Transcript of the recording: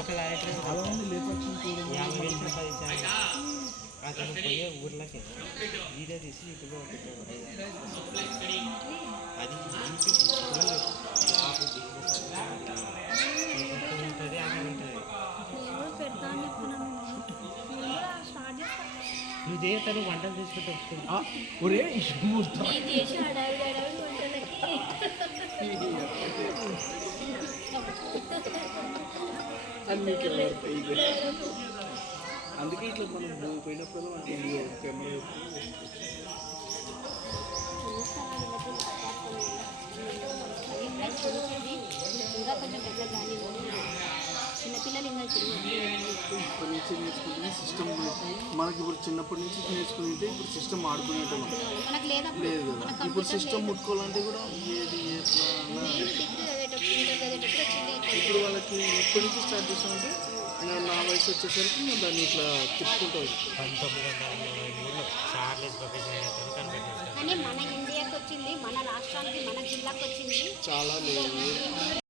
ఒక డైరెక్టర్ చాలా మంది లేపర్స్ 50,000 సంపాదించాను. అతను పోయే ఊర్లకి వీడియో తీసి యూట్యూబ్లో పెట్టాడు. అది జాబ్ బిజినెస్ ఉంటుంది అని ఉంటుంది. నువ్వు చేయతాను వంటలు తీసుకుంటూ ఒరే అందుకే ఇట్లా మనం పోయినప్పుడు అంటే కెమెరా ఇంకా కొంచెం పెద్ద కానీ చిన్నపిల్లలు ఇంకా ఇప్పటి నుంచి నేర్చుకుంటే సిస్టమ్ మనకి ఇప్పుడు చిన్నప్పటి నుంచి నేర్చుకుంటే ఇప్పుడు సిస్టమ్ ఆడుకునేటం మనకు లేదు కదా. ఇప్పుడు సిస్టమ్ ముట్టుకోవాలంటే కూడా ఏది ఇప్పుడు వాళ్ళకి ఇప్పటి నుంచి స్టార్ట్ చేసామంటే నా వయసు వచ్చేసరికి నేను దాన్ని ఇట్లా తిప్పుకుంటూ 1993లో చార్లెస్ ప్రొఫెషన్ కానీ మన ఇండియాకి వచ్చింది, మన రాష్ట్రానికి, మన జిల్లాకి వచ్చింది చాలా లేదు.